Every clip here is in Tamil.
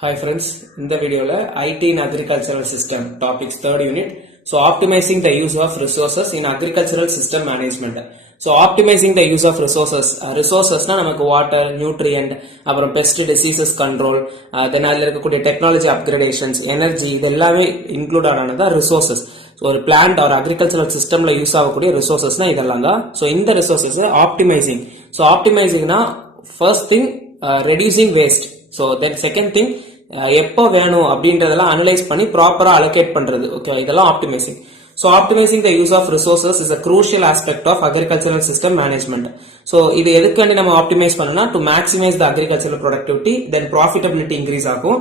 Hi friends, in the video IT in agricultural system topics third unit. So optimizing the use of resources in agricultural system management. So optimizing the use of resources na நமக்கு water, nutrient, அப்புறம் pest diseases control, then அதில் இருக்கக்கூடிய technology upgradations, energy இதெல்லாமே include ஆனது resources. So ஒரு plant or agricultural systemல யூஸ் ஆகக்கூடிய resourcesனா இதெல்லாம் தான். So இந்த resources optimizing. So optimizing na first thing reducing waste. So then second thing எப்போ வேணும் அப்படின்றதெல்லாம் அனலைஸ் பண்ணி ப்ராப்பரா அலோகேட் பண்றது. ஓகே, இதெல்லாம் optimising. So optimizing the use of resources is a crucial aspect of agricultural system management. So இது எதுக்காண்டி நம்ம ஆப்டிமைஸ் பண்ணனா to maximize the agricultural productivity, then profitability increase ஆகும்,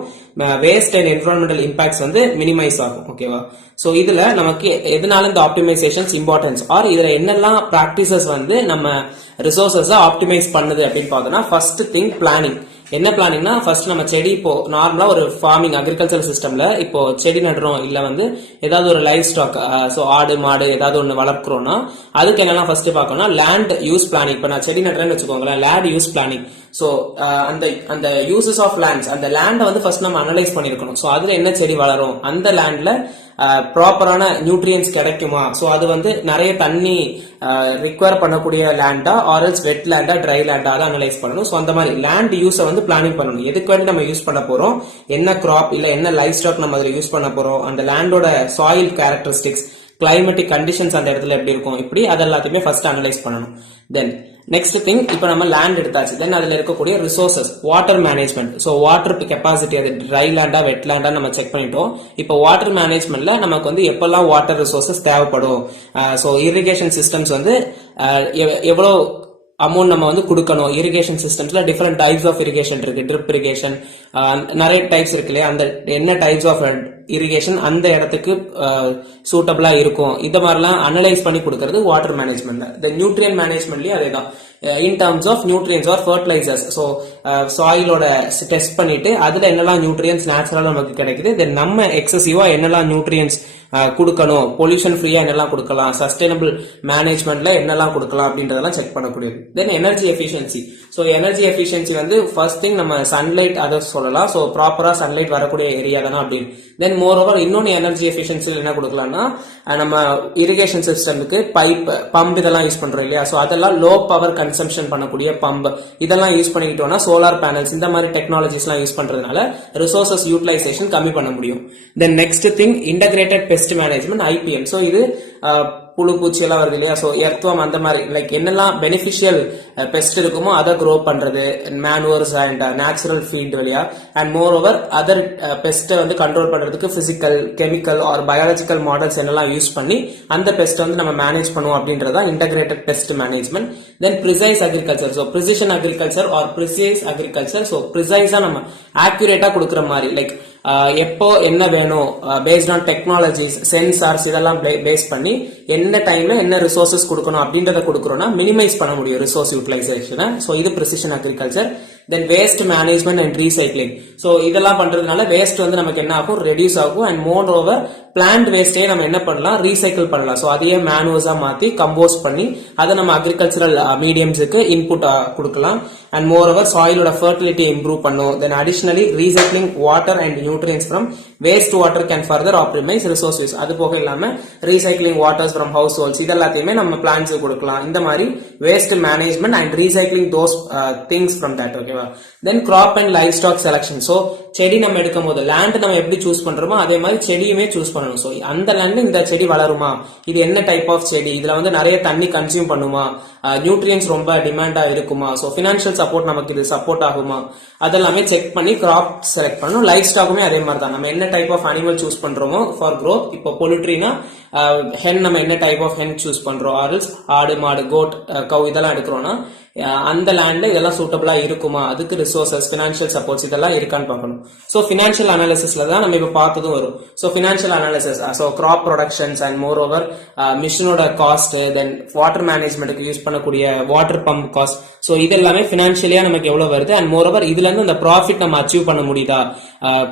waste and environmental impacts வந்து minimize ஆகும். ஓகேவா? So இதுல நமக்கு எதனால இந்த ஆப்டிமைசேஷன்ஸ் இம்பார்ட்டன்ஸ் ஆர் இதுல என்னெல்லாம் பிராக்டிசஸ் வந்து நம்ம ரிசோர்சஸ ஆப்டிமைஸ் பண்ணுது அப்படின்னு பார்த்தோம்னா ஃபர்ஸ்ட் திங் பிளானிங். என்ன பிளானிங்னா ஃபர்ஸ்ட் நம்ம செடி இப்போ நார்மலா ஒரு ஃபார்மிங் அக்ரிகல்ச்சர் சிஸ்டம்ல இப்போ செடி நடுறோம் இல்ல வந்து ஏதாவது ஒரு லைஃப் ஸ்டாக் சோ ஆடு மாடு ஏதாவது ஒன்று வளர்க்குறோம்னா அதுக்கு என்னெல்லாம் ஃபர்ஸ்ட் பார்க்கணும்னா லேண்ட் யூஸ் பிளானிங். இப்போ நான் செடி நடுறேன்னு வச்சுக்கோங்களேன், லேண்ட் யூஸ் பிளானிங். சோ அந்த யூசஸ் ஆஃப் லேண்ட்ஸ், அந்த லேண்டை வந்து ஃபர்ஸ்ட் நம்ம அனலைஸ் பண்ணிருக்கணும். சோ அதுல என்ன செடி வளரும், அந்த லேண்ட்ல ப்ராப்பரான நியூட்ரியன்ஸ் கிடைக்குமா, சோ அது வந்து நிறைய தண்ணி ரிக்வயர் பண்ணக்கூடிய லேண்டா ஆர்எல்ஸ் வெட் லேண்டா ட்ரை லேண்டா அதை அனலைஸ் பண்ணணும். சோ அந்த மாதிரி லேண்ட் யூஸை வந்து பிளானிங் பண்ணணும். எதுக்கு வேண்டி நம்ம யூஸ் பண்ண போறோம், என்ன கிராப் இல்ல என்ன லைஃப் ஸ்டாக் நம்ம அதில் யூஸ் பண்ண போறோம், அந்த லேண்டோட சாயில் கேரக்டரிஸ்டிக்ஸ், கிளைமேட்டிக் கண்டிஷன்ஸ் அந்த இடத்துல எப்படி இருக்கும், இப்படி அதெல்லாத்தையுமே ஃபர்ஸ்ட் அனலைஸ் பண்ணணும். தென் நெக்ஸ்ட் திங், இப்போ நம்ம லேண்ட் எடுத்தாச்சு, தென் அதுல இருக்கக்கூடிய resources, water management. So water capacity, அது ட்ரை லேண்டா வெட் லேண்டா நம்ம செக் பண்ணிட்டோம். இப்போ வாட்டர் மேனேஜ்மெண்ட்ல நமக்கு வந்து எப்பெல்லாம் வாட்டர் ரிசோர்சஸ் தேவைப்படும், ஸோ இரிகேஷன் சிஸ்டம்ஸ் வந்து எவ்வளோ அமௌண்ட் நம்ம வந்து கொடுக்கணும். இரிகேஷன் சிஸ்டம்ஸ்ல டிஃபரெண்ட் டைப்ஸ் ஆஃப் இரிகேஷன் இருக்கு, ட்ரிப் இரிகேஷன், நிறைய டைப்ஸ் இருக்கு இல்லையா, அந்த என்ன டைப்ஸ் ஆஃப் இரிகேஷன் அந்த இடத்துக்கு சூட்டபிளா இருக்கும், இந்த மாதிரிலாம் அனலைஸ் பண்ணி கொடுக்கறது வாட்டர் மேனேஜ்மெண்ட். இந்த நியூட்ரியன் மேனேஜ்மெண்ட்லயும் அதேதான், in terms of nutrients or fertilisers. So சாயிலோட டெஸ்ட் பண்ணிட்டு அதுல என்னெல்லாம் நியூட்ரியன்ஸ் நேச்சுரலா நமக்கு கிடைக்குது, தென் நம்ம எக்ஸசிவா என்னெல்லாம் நியூட்ரியன்ஸ் கொடுக்கணும், பொல்யூஷன் ஃப்ரீயா என்னெல்லாம் கொடுக்கலாம், சஸ்டைனபிள் மேனேஜ்மெண்ட்ல என்னெல்லாம் கொடுக்கலாம் அப்படின்றதெல்லாம் செக் பண்ணக்கூடியது. Then energy efficiency. So energy efficiency வந்து ஃபர்ஸ்ட் திங் நம்ம சன்லைட் அதை சொல்லலாம். ஸோ ப்ராப்பரா சன்லைட் வரக்கூடிய ஏரியா தானே அப்படின்னு. தென் மோர் ஓவர் இன்னொன்று எனர்ஜி எஃபிஷியன்சியில் என்ன கொடுக்கலாம்னா, நம்ம இரிகேஷன் சிஸ்டமுக்கு பைப் பம்ப் இதெல்லாம் யூஸ் பண்றோம் இல்லையா, ஸோ அதெல்லாம் லோ பவர் கன்சம்ஷன் பண்ணக்கூடிய பம்ப் இதெல்லாம் யூஸ் பண்ணிக்கிட்டோம்னா சோலார் பேனல்ஸ் இந்த மாதிரி டெக்னாலஜிஸ் எல்லாம் யூஸ் பண்றதுனால ரிசோர்சஸ் யூட்டிலைசேஷன் கம்மி பண்ண முடியும். Then next thing integrated pest management, IBM. So இது புழு பூச்சி எல்லாம் வருது இல்லையா, ஸோ எர்த்வாம் அந்த மாதிரி லைக் என்னெல்லாம் பெனிஃபிஷியல் பெஸ்ட் இருக்குமோ அதை க்ரோ பண்றது, மேனுவர்ஸ் அண்ட் நேச்சுரல் ஃபீல்ட் வழியா, அண்ட் மோர் ஓவர் அதர் பெஸ்ட்டை வந்து கண்ட்ரோல் பண்றதுக்கு physical, chemical or biological models என்னெல்லாம் யூஸ் பண்ணி அந்த பெஸ்ட் வந்து நம்ம மேனேஜ் பண்ணுவோம் அப்படின்றதா integrated pest management. Then precise agriculture. So precision agriculture or precise agriculture. So ப்ரிசைஸா நம்ம ஆக்யூரேட்டா கொடுக்குற மாதிரி, லைக் எப்போ என்ன வேணும் பேஸ்ட் ஆன் டெக்னாலஜிஸ், சென்சார்ஸ் இதெல்லாம் பேஸ் பண்ணி என்ன டைம்ல என்ன ரிசோர்சஸ் கொடுக்கணும் அப்படின்றத கொடுக்கறோம்னா மினிமைஸ் பண்ண முடியும் ரிசோர்ஸ் யூட்டிலைசேஷனை. ஸோ இது precision agriculture. Then waste management and recycling. So இதெல்லாம் பண்றதுனால வேஸ்ட் வந்து நமக்கு என்ன ஆகும், ரெடியூஸ் ஆகும். அண்ட் மோர் ஓவர் பிளான்ட் வேஸ்டே நம்ம என்ன பண்ணலாம், ரீசைக்கிள் பண்ணலாம். ஸோ அதையே மேனுவல்ஸா மாத்தி கம்போஸ் பண்ணி அதை நம்ம அக்ரிகல்ச்சரல் மீடியம்ஸுக்கு இன்புட் கொடுக்கலாம். அண்ட் மோர் ஓவர் சாயிலோட ஃபர்டிலிட்டி இம்ப்ரூவ் பண்ணும். Then additionally recycling water and nutrients from waste water can further optimise resource use. அது போக இல்லாம recycling waters from household இதெல்லாத்தையுமே நம்ம பிளான்ட்ஸுக்கு கொடுக்கலாம். இந்த மாதிரி waste management and recycling those things from that. ஓகேவா? Then crop and livestock selection. So செடி நம்ம எடுக்கும் போது லேண்ட் நம்ம எப்படி சூஸ் பண்றோமோ அதே மாதிரி செடியுமே சூஸ் பண்ணணும். ஸோ அந்த லேண்ட் இந்த செடி வளருமா, இது என்ன டைப் ஆஃப் செடி, இதுல வந்து நிறைய தண்ணி கன்சியூம் பண்ணுமா, நியூட்ரியன்ஸ் ரொம்ப டிமாண்டா இருக்குமா, ஸோ பினான்சியல் சப்போர்ட் நமக்கு இது சப்போர்ட் ஆகுமா, அதெல்லாமே செக் பண்ணி கிராப் செலக்ட் பண்ணணும். லைஃப் ஸ்டாக்குமே அதே மாதிரி தான், நம்ம என்ன டைப் ஆஃப் அனிமல் சூஸ் பண்றோமோ ஃபார் க்ரோத். இப்போ பொலிட்ரினா ஹென் நம்ம என்ன டைப் ஆஃப் ஹென் சூஸ் பண்றோம், ஆர்எல்ஸ் ஆடு மாடு கோட் கவ் இதெல்லாம் எடுக்கிறோம்னா அந்த லேண்ட்ல இதெல்லாம் சூட்டபிளா இருக்குமா, அதுக்கு ரிசோர்சஸ் பினான்சியல் சப்போர்ட்ஸ் இதெல்லாம் இருக்கான்னு பார்க்கணும். ஸோ பினான்சியல் அனாலிசிஸ்ல தான் நம்ம இப்போ பார்த்ததும் வரும். So financial analysis, so crop productions and moreover மிஷினோட காஸ்ட், தென் வாட்டர் மேனேஜ்மெண்ட்டுக்கு யூஸ் பண்ணக்கூடிய வாட்டர் பம்ப் காஸ்ட். ஸோ இது எல்லாமே பினான்சியலியா நமக்கு எவ்வளவு வருது, அண்ட் மோர் ஓவர் இதுல இருந்து அந்த ப்ராஃபிட் நம்ம அச்சீவ் பண்ண முடியுதா,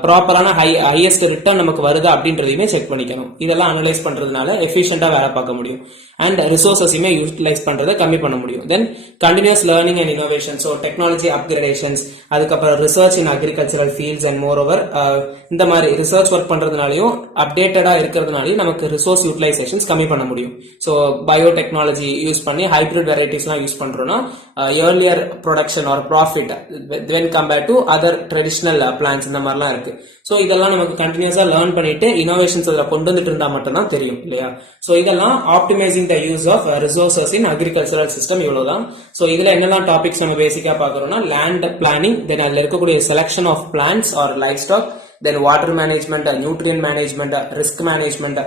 ப்ராப்பரான ஹையஸ்ட் ரிட்டர்ன் நமக்கு வருதா அப்படின்றதையுமே செக் பண்ணிக்கணும். இதெல்லாம் அனலைஸ் பண்றதுனால எஃபிஷியன்டா வேலை பார்க்க முடியும் அண்ட் ரிசோர்சஸையுமே யூட்டிலைஸ் பண்றதை கம்மி பண்ண முடியும். Then continuous continuous learning and innovation, so technology upgradations, அதுக்கப்புறம் research in agricultural fields and moreover இந்த மாதிரி ரிசர்ச் ஒர்க் பண்றதுனாலையும் அப்டேட்டடா இருக்கிறதுனாலையும் நமக்கு ரிசோர்ஸ் யூட்டிலைசேஷன்ஸ் கம்மி பண்ண முடியும். ஸோ பயோடெக்னாலஜி யூஸ் பண்ணி ஹைபிரிட் வெரைட்டிஸ்லாம் யூஸ் பண்றோம்னா earlier production or profit when compared to other traditional plants இந்த மாதிரிலாம் இருக்கு. ஸோ இதெல்லாம் நமக்கு கண்டினியூஸா லேர்ன் பண்ணிட்டு இனோவேஷன்ஸ் அதில் கொண்டு வந்துட்டு இருந்தா மட்டும் தான் தெரியும் இல்லையா. ஸோ இதெல்லாம் optimising the use of resources in agricultural system இவ்வளவுதான். ஸோ இதுல என்னெல்லாம் டாபிக்ஸ் நம்ம பேசிக்கா பாக்குறோம்னா லேண்ட் பிளானிங், தென் அதுல இருக்கக்கூடிய selection of plants or livestock, then water management, nutrient management, risk management,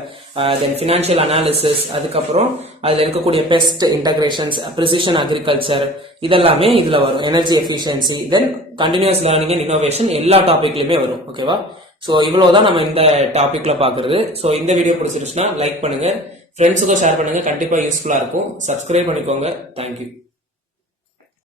then financial analysis, அதுக்கப்புறம் அதுல இருக்கக்கூடிய pest integrations, precision agriculture, இதெல்லாமே இதுல வரும். Energy efficiency, then continuous learning and innovation எல்லா டாபிக்லயுமே வரும். ஓகேவா. ஸோ இவ்வளவுதான் நம்ம இந்த டாபிக்ல பாக்குறது. ஸோ இந்த வீடியோ பிடிச்சிருச்சுன்னா லைக் பண்ணுங்க, ஃப்ரெண்ட்ஸுக்கும் ஷேர் பண்ணுங்க, கண்டிப்பா யூஸ்ஃபுல்லா இருக்கும். சப்ஸ்கிரைப் பண்ணிக்கோங்க. தேங்க்யூ.